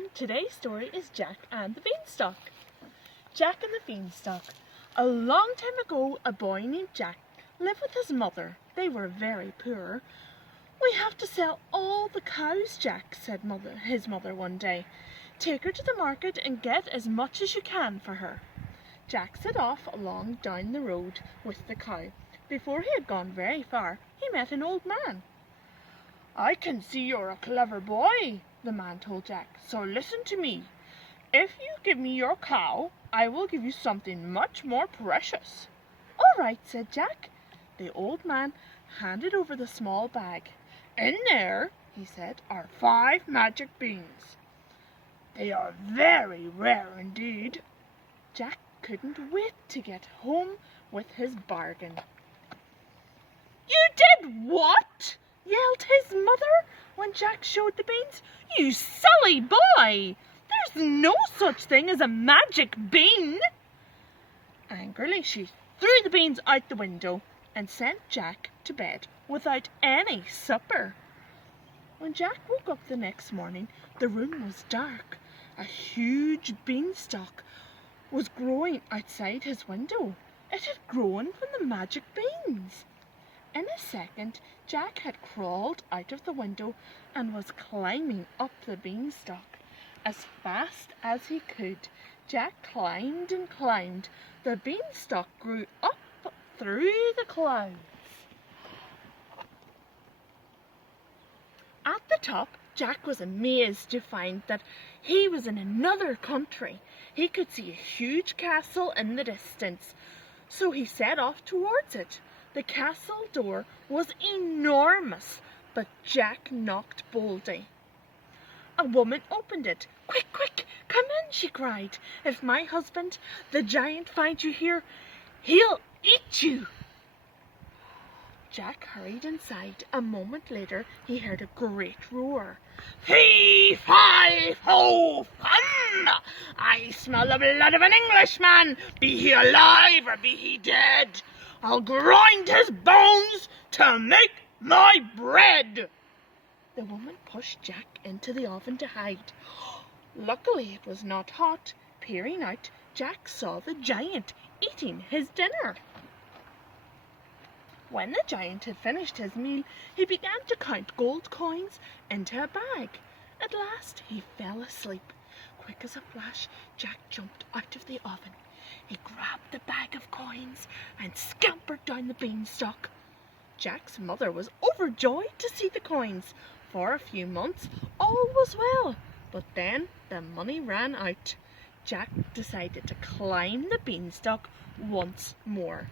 everyone, today's story is Jack and the Beanstalk. Jack and the Beanstalk. A long time ago, a boy named Jack lived with his mother. They were very poor. "We have to sell all the cows, Jack," said his mother one day. "Take her to the market and get as much as you can for her." Jack set off along down the road with the cow. Before he had gone very far, he met an old man. "I can see you're a clever boy," the man told Jack, "so listen to me. If you give me your cow, I will give you something much more precious." "All right," said Jack. The old man handed over the small bag. "In there," he said, "are 5 magic beans. They are very rare indeed." Jack couldn't wait to get home with his bargain. "You did what?" yelled his mother when Jack showed the beans. "You silly boy! There's no such thing as a magic bean." Angrily, she threw the beans out the window and sent Jack to bed without any supper. When Jack woke up the next morning, the room was dark. A huge beanstalk was growing outside his window. It had grown from the magic beans. In a second, Jack had crawled out of the window and was climbing up the beanstalk. As fast as he could, Jack climbed and climbed. The beanstalk grew up through the clouds. At the top, Jack was amazed to find that he was in another country. He could see a huge castle in the distance, so he set off towards it. The castle door was enormous, but Jack knocked boldly. A woman opened it. "Quick, quick, come in," she cried. "If my husband, the giant, finds you here, he'll eat you." Jack hurried inside. A moment later, he heard a great roar. "Fee, fi, fo, fum! I smell the blood of an Englishman, be he alive or be he dead. I'll grind his bones to make my bread." The woman pushed Jack into the oven to hide. Luckily, it was not hot. Peering out, Jack saw the giant eating his dinner. When the giant had finished his meal, he began to count gold coins into a bag. At last, he fell asleep. Quick as a flash, Jack jumped out of the oven. He grabbed the bag of coins and scampered down the beanstalk. Jack's mother was overjoyed to see the coins. For a few months, all was well, but then the money ran out. Jack decided to climb the beanstalk once more.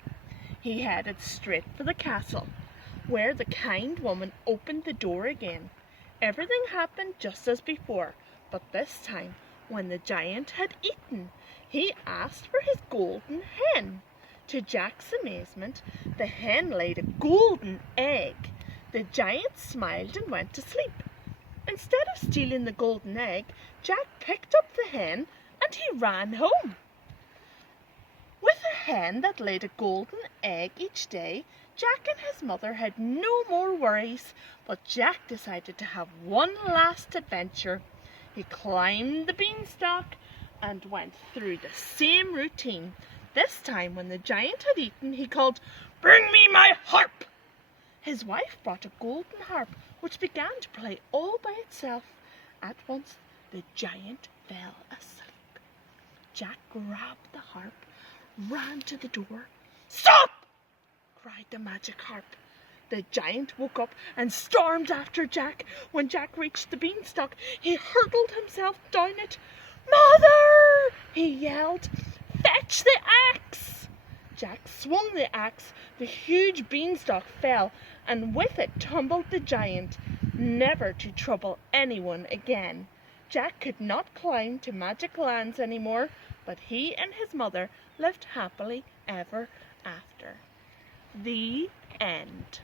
He headed straight for the castle, where the kind woman opened the door again. Everything happened just as before, but this time, when the giant had eaten, he asked for his golden hen. To Jack's amazement, the hen laid a golden egg. The giant smiled and went to sleep. Instead of stealing the golden egg, Jack picked up the hen and he ran home. With a hen that laid a golden egg each day, Jack and his mother had no more worries, but Jack decided to have one last adventure. He climbed the beanstalk and went through the same routine. This time, when the giant had eaten, he called, "Bring me my harp!" His wife brought a golden harp, which began to play all by itself. At once, the giant fell asleep. Jack grabbed the harp, ran to the door. "Stop!" cried the magic harp. The giant woke up and stormed after Jack. When Jack reached the beanstalk, he hurled himself down it. "Mother!" he yelled. "Fetch the axe!" Jack swung the axe. The huge beanstalk fell, and with it tumbled the giant, never to trouble anyone again. Jack could not climb to magic lands anymore, but he and his mother lived happily ever after. The end.